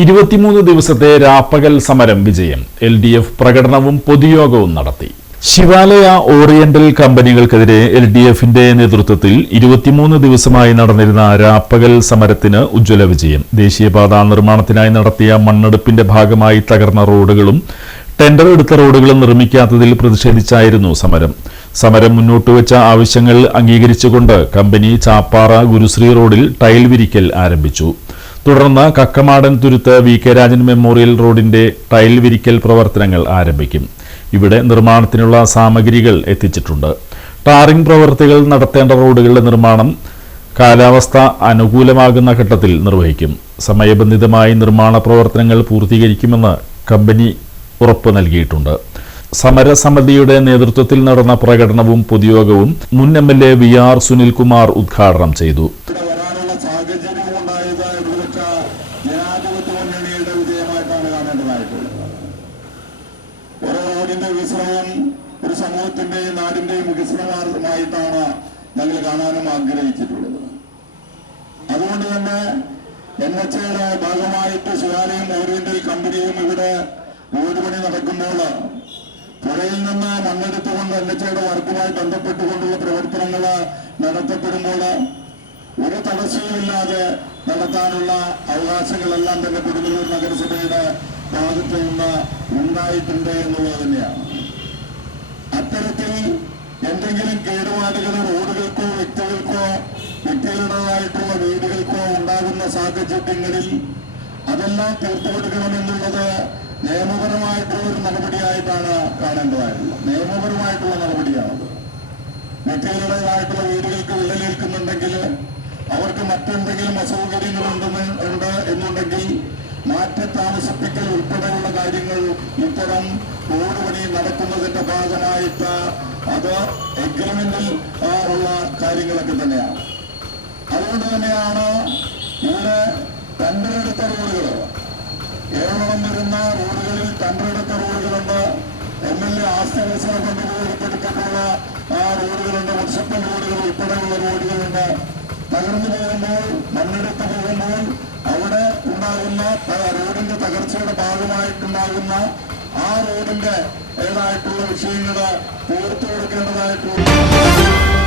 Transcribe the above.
23 ദിവസത്തെ രാപ്പകൽ സമരം വിജയം. LDF പ്രകടനവും പൊതുയോഗവും നടത്തി. ശിവാലയ ഓറിയന്റൽ കമ്പനികൾക്കെതിരെ LDFന്റെ നേതൃത്വത്തിൽ 23 ദിവസമായി നടന്നിരുന്ന രാപ്പകൽ സമരത്തിന് ഉജ്ജ്വല വിജയം. ദേശീയപാത നിർമ്മാണത്തിനായി നടത്തിയ മണ്ണെടുപ്പിന്റെ ഭാഗമായി തകർന്ന റോഡുകളും ടെൻഡർ എടുത്ത റോഡുകളും നിർമ്മിക്കാത്തതിൽ പ്രതിഷേധിച്ചായിരുന്നു സമരം. സമരം മുന്നോട്ടുവച്ച ആവശ്യങ്ങൾ അംഗീകരിച്ചുകൊണ്ട് കമ്പനി ചാപ്പാറ ഗുരുശ്രീ റോഡിൽ ടൈൽ വിരിക്കൽ ആരംഭിച്ചു. തുടർന്ന് കക്കമാടൻ തുരുത്ത് VK രാജൻ മെമ്മോറിയൽ റോഡിന്റെ ടൈൽ വിരിക്കൽ പ്രവർത്തനങ്ങൾ ആരംഭിക്കും. ഇവിടെ നിർമ്മാണത്തിനുള്ള സാമഗ്രികൾ എത്തിച്ചിട്ടുണ്ട്. ടാറിംഗ് പ്രവൃത്തികൾ നടത്തേണ്ട റോഡുകളുടെ നിർമ്മാണം കാലാവസ്ഥ അനുകൂലമാകുന്ന ഘട്ടത്തിൽ നിർവഹിക്കും. സമയബന്ധിതമായി നിർമ്മാണ പ്രവർത്തനങ്ങൾ പൂർത്തീകരിക്കുമെന്ന് കമ്പനി ഉറപ്പ് നൽകിയിട്ടുണ്ട്. സമരസമിതിയുടെ നേതൃത്വത്തിൽ നടന്ന പ്രകടനവും പൊതുയോഗവും മുൻ MLA VR സുനിൽകുമാർ ഉദ്ഘാടനം ചെയ്തു. ഒരു സമൂഹത്തിന്റെയും നാടിന്റെയും വികസനമായിട്ടാണ് ഞങ്ങൾ കാണാനും ആഗ്രഹിച്ചിട്ടുള്ളത്. അതുകൊണ്ട് തന്നെ NHAയുടെ ഭാഗമായിട്ട് ശിവാലയം ഓറിയന്റൽ കമ്പനിയും ഇവിടെ റോഡ് പണി നടക്കുമ്പോൾ പുഴയിൽ നിന്ന് മണ്ണെടുത്തുകൊണ്ട് NHAയുടെ വർക്കുമായി ബന്ധപ്പെട്ടുകൊണ്ടുള്ള പ്രവർത്തനങ്ങൾ നടത്തപ്പെടുമ്പോൾ ഒരു തടസ്സവുമില്ലാതെ നടത്താനുള്ള അവകാശങ്ങളെല്ലാം തന്നെ കൊടുങ്ങല്ലൂർ നഗരസഭയുടെ ഭാഗത്തു നിന്ന് ഉണ്ടായിട്ടുണ്ട് എന്നുള്ളത് തന്നെയാണ്. അത്തരത്തിൽ എന്തെങ്കിലും കേടുപാടുകൾ റോഡുകൾക്കോ വ്യക്തികളുടേതായിട്ടുള്ള വീടുകൾക്കോ ഉണ്ടാകുന്ന സാഹചര്യങ്ങളിൽ അതെല്ലാം തീർത്തുകൊടുക്കണമെന്നുള്ളത് നിയമപരമായിട്ടുള്ള ഒരു നടപടിയായിട്ടാണ് കാണേണ്ടതായിട്ടുള്ളത്. നിയമപരമായിട്ടുള്ള നടപടിയാണത്. വ്യക്തികളുടേതായിട്ടുള്ള വീടുകൾക്ക് വിള്ളലേൽക്കുന്നുണ്ടെങ്കിൽ അവർക്ക് മറ്റെന്തെങ്കിലും അസൗകര്യങ്ങളുണ്ട് എന്നുണ്ടെങ്കിൽ മാറ്റി താമസിപ്പിക്കൽ ഉൾപ്പെടെയുള്ള കാര്യങ്ങൾ ഇത്തരം റോഡ് പണി നടക്കുന്നതിന്റെ ഭാഗമായിട്ട് അത് എഗ്രിമെന്റിൽ ഉള്ള കാര്യങ്ങളൊക്കെ തന്നെയാണ്. അതുകൊണ്ട് തന്നെയാണ് ഇവിടെ ടെൻഡറെടുത്ത റോഡുകൾ, കേരളം വരുന്ന റോഡുകളിൽ ടെൻഡറെടുത്ത റോഡുകളുണ്ട്. MLA ആസ്തി വികസന ഫണ്ട് ഉൾപ്പെടുത്തിയിട്ടുള്ള റോഡുകളുണ്ട്. മുനിസിപ്പൽ റോഡുകൾ ഉൾപ്പെടെയുള്ള റോഡുകളുണ്ട്. തകർന്നു പോകുമ്പോൾ മണ്ണെടുത്ത് പോകുമ്പോൾ അവിടെ ഉണ്ടാകുന്ന റോഡിന്റെ തകർച്ചയുടെ ഭാഗമായിട്ടുണ്ടാകുന്ന ആ റോഡിന്റെ ഏതായിട്ടുള്ള വിഷയങ്ങൾ തീർത്തു കൊടുക്കേണ്ടതായിട്ടുള്ള